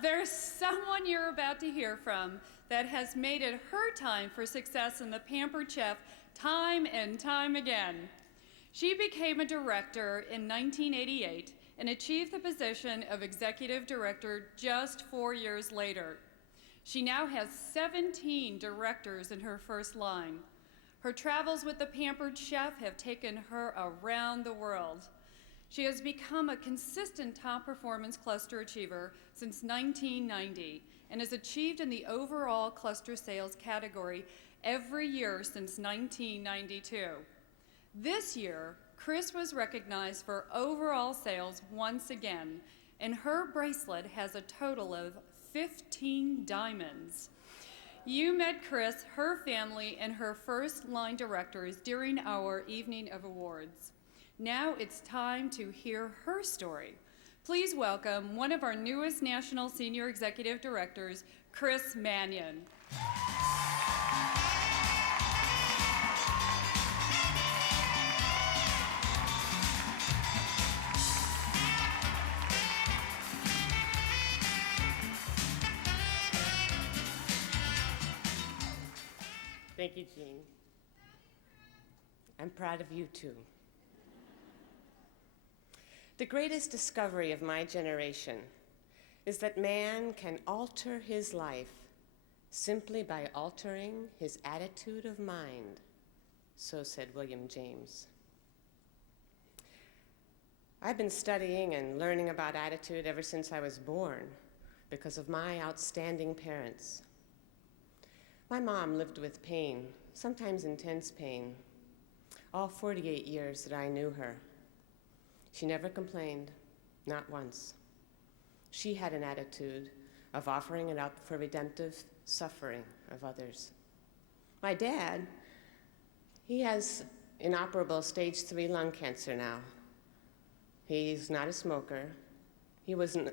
There's someone you're about to hear from that has made it her time for success in the Pampered Chef time and time again. She became a director in 1988 and achieved the position of executive director just 4 years later. She now has 17 directors in her first line. Her travels with the Pampered Chef have taken her around the world. She has become a consistent top performance cluster achiever since 1990 and has achieved in the overall cluster sales category every year since 1992. This year, Chris was recognized for overall sales once again, and her bracelet has a total of 15 diamonds. You met Chris, her family, and her first line directors during our evening of awards. Now it's time to hear her story. Please welcome one of our newest National Senior Executive Directors, Chris Manion. Thank you, Jean. I'm proud of you, too. The greatest discovery of my generation is that man can alter his life simply by altering his attitude of mind, so said William James. I've been studying and learning about attitude ever since I was born because of my outstanding parents. My mom lived with pain, sometimes intense pain, all 48 years that I knew her. She never complained, not once. She had an attitude of offering it up for redemptive suffering of others. My dad, he has inoperable stage 3 lung cancer now. He's not a smoker. He was an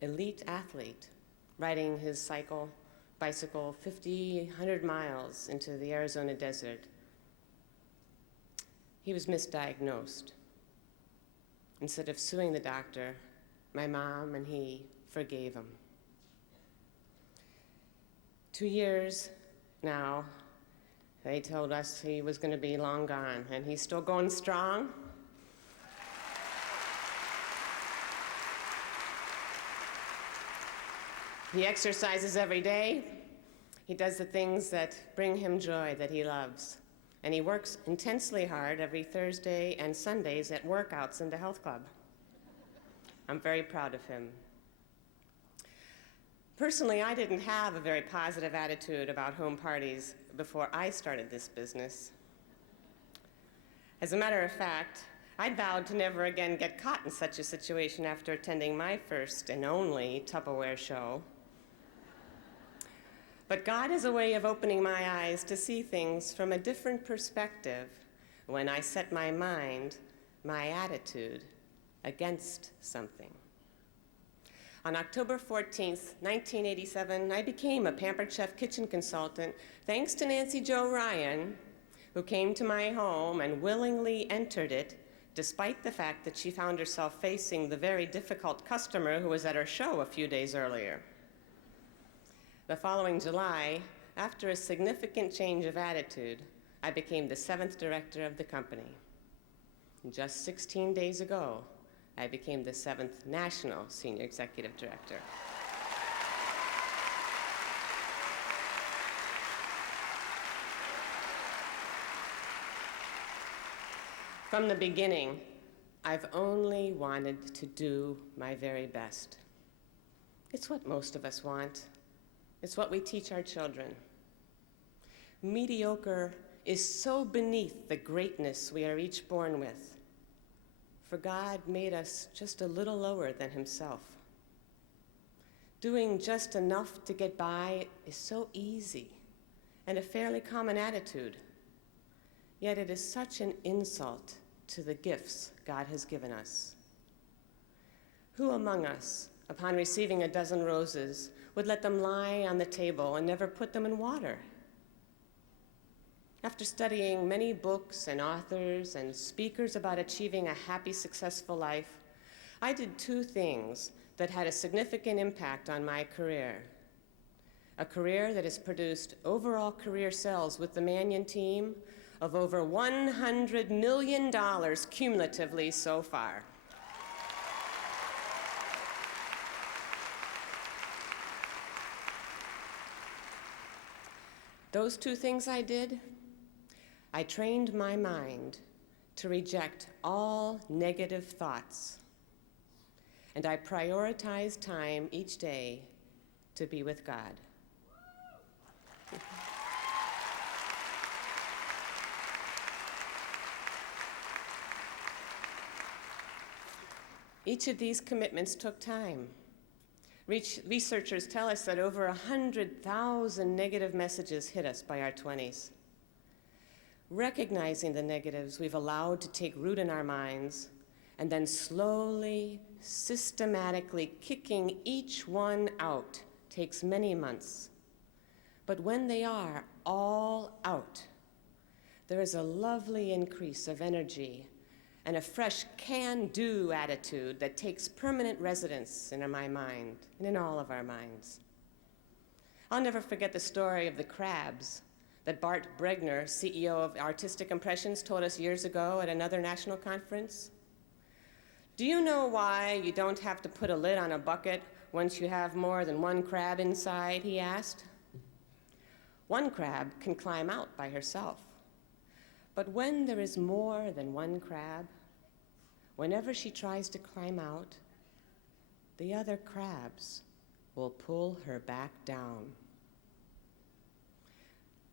elite athlete, riding his bicycle 50, 100 miles into the Arizona desert. He was misdiagnosed. Instead of suing the doctor, my mom and he forgave him. 2 years now, they told us he was going to be long gone, and he's still going strong. He exercises every day. He does the things that bring him joy, that he loves. And he works intensely hard every Thursday and Sundays at workouts in the health club. I'm very proud of him. Personally, I didn't have a very positive attitude about home parties before I started this business. As a matter of fact, I vowed to never again get caught in such a situation after attending my first and only Tupperware show. But God has a way of opening my eyes to see things from a different perspective when I set my mind, my attitude, against something. On October 14th, 1987, I became a Pampered Chef kitchen consultant thanks to Nancy Jo Ryan, who came to my home and willingly entered it, despite the fact that she found herself facing the very difficult customer who was at her show a few days earlier. The following July, after a significant change of attitude, I became the 7th director of the company. And just 16 days ago, I became the 7th National Senior Executive Director. From the beginning, I've only wanted to do my very best. It's what most of us want. It's what we teach our children. Mediocre is so beneath the greatness we are each born with. For God made us just a little lower than himself. Doing just enough to get by is so easy and a fairly common attitude. Yet it is such an insult to the gifts God has given us. Who among us, upon receiving a dozen roses, would let them lie on the table and never put them in water? After studying many books and authors and speakers about achieving a happy, successful life, I did 2 things that had a significant impact on my career. A career that has produced overall career sales with the Manion team of over $100 million cumulatively so far. Those two things I did, I trained my mind to reject all negative thoughts, and I prioritized time each day to be with God. Each of these commitments took time. Researchers tell us that over 100,000 negative messages hit us by our 20s. Recognizing the negatives we've allowed to take root in our minds, and then slowly, systematically kicking each one out takes many months. But when they are all out, there is a lovely increase of energy and a fresh can-do attitude that takes permanent residence in my mind and in all of our minds. I'll never forget the story of the crabs that Bart Bregner, CEO of Artistic Impressions, told us years ago at another national conference. Do you know why you don't have to put a lid on a bucket once you have more than one crab inside, he asked. One crab can climb out by herself. But when there is more than one crab, whenever she tries to climb out, the other crabs will pull her back down.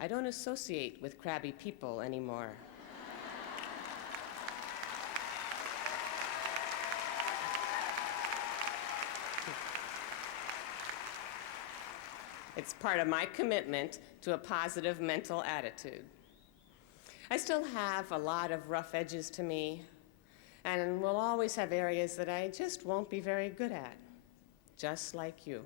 I don't associate with crabby people anymore. It's part of my commitment to a positive mental attitude. I still have a lot of rough edges to me, and will always have areas that I just won't be very good at, just like you.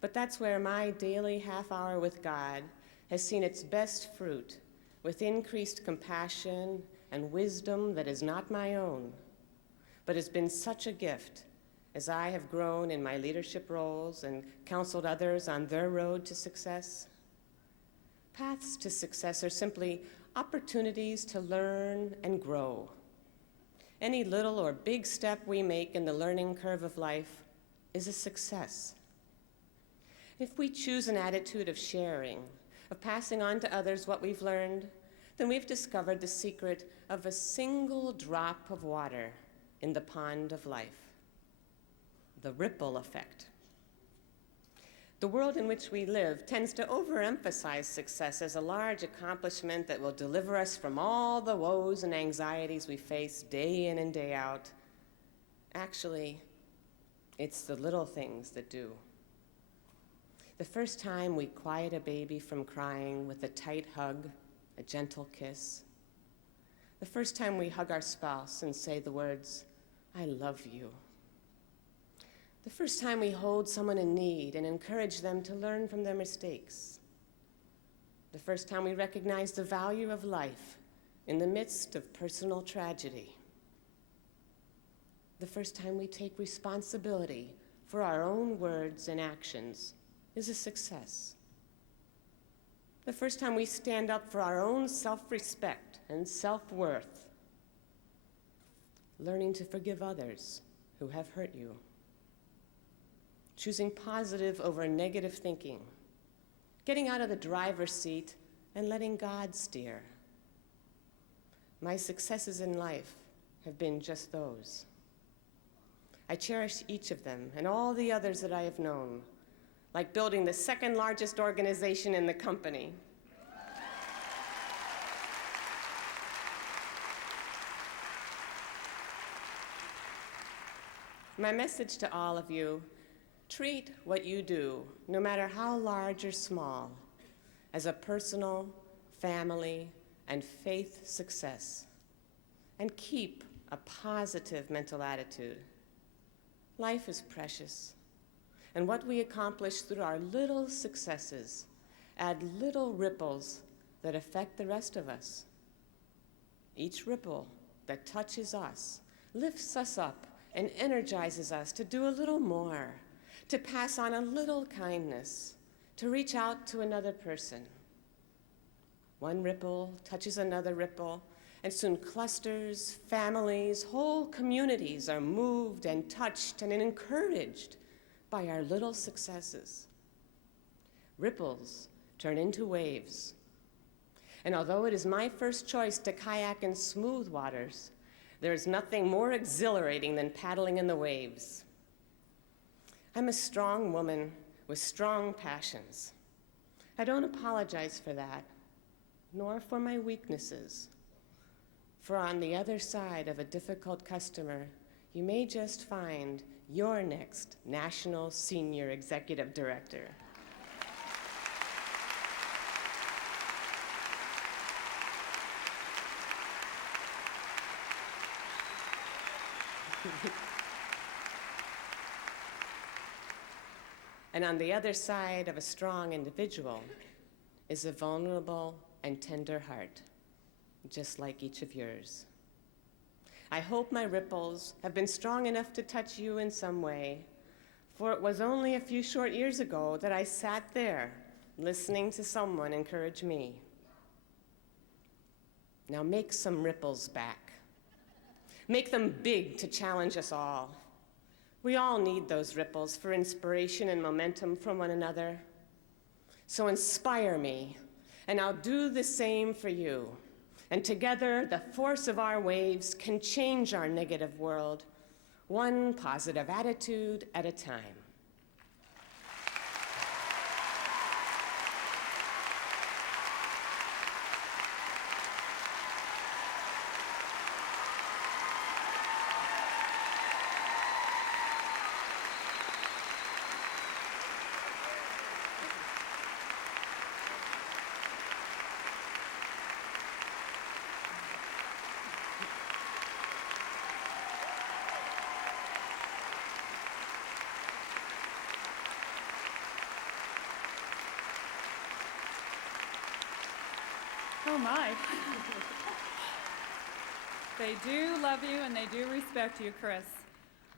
But that's where my daily half hour with God has seen its best fruit, with increased compassion and wisdom that is not my own, but has been such a gift as I have grown in my leadership roles and counseled others on their road to success. Paths to success are simply opportunities to learn and grow. Any little or big step we make in the learning curve of life is a success. If we choose an attitude of sharing, of passing on to others what we've learned, then we've discovered the secret of a single drop of water in the pond of life, the ripple effect. The world in which we live tends to overemphasize success as a large accomplishment that will deliver us from all the woes and anxieties we face day in and day out. Actually, it's the little things that do. The first time we quiet a baby from crying with a tight hug, a gentle kiss. The first time we hug our spouse and say the words, "I love you." The first time we hold someone in need and encourage them to learn from their mistakes. The first time we recognize the value of life in the midst of personal tragedy. The first time we take responsibility for our own words and actions is a success. The first time we stand up for our own self-respect and self-worth. Learning to forgive others who have hurt you. Choosing positive over negative thinking, getting out of the driver's seat and letting God steer. My successes in life have been just those. I cherish each of them and all the others that I have known, like building the second largest organization in the company. My message to all of you: treat what you do, no matter how large or small, as a personal, family, and faith success, and keep a positive mental attitude. Life is precious, and what we accomplish through our little successes add little ripples that affect the rest of us. Each ripple that touches us lifts us up and energizes us to do a little more, to pass on a little kindness, to reach out to another person. One ripple touches another ripple, and soon clusters, families, whole communities are moved and touched and encouraged by our little successes. Ripples turn into waves. And although it is my first choice to kayak in smooth waters, there is nothing more exhilarating than paddling in the waves. I'm a strong woman with strong passions. I don't apologize for that, nor for my weaknesses. For on the other side of a difficult customer, you may just find your next National Senior Executive Director. And on the other side of a strong individual is a vulnerable and tender heart, just like each of yours. I hope my ripples have been strong enough to touch you in some way, for it was only a few short years ago that I sat there listening to someone encourage me. Now make some ripples back. Make them big to challenge us all. We all need those ripples for inspiration and momentum from one another. So inspire me, and I'll do the same for you. And together, the force of our waves can change our negative world, one positive attitude at a time. Oh my. They do love you and they do respect you, Chris.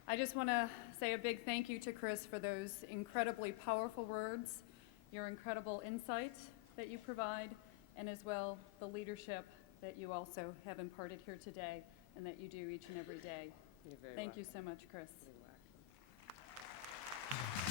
I just want to say a big thank you to Chris for those incredibly powerful words, your incredible insight that you provide, and as well the leadership that you also have imparted here today and that you do each and every day. You're very Thank welcome. you so much, Chris. You're welcome.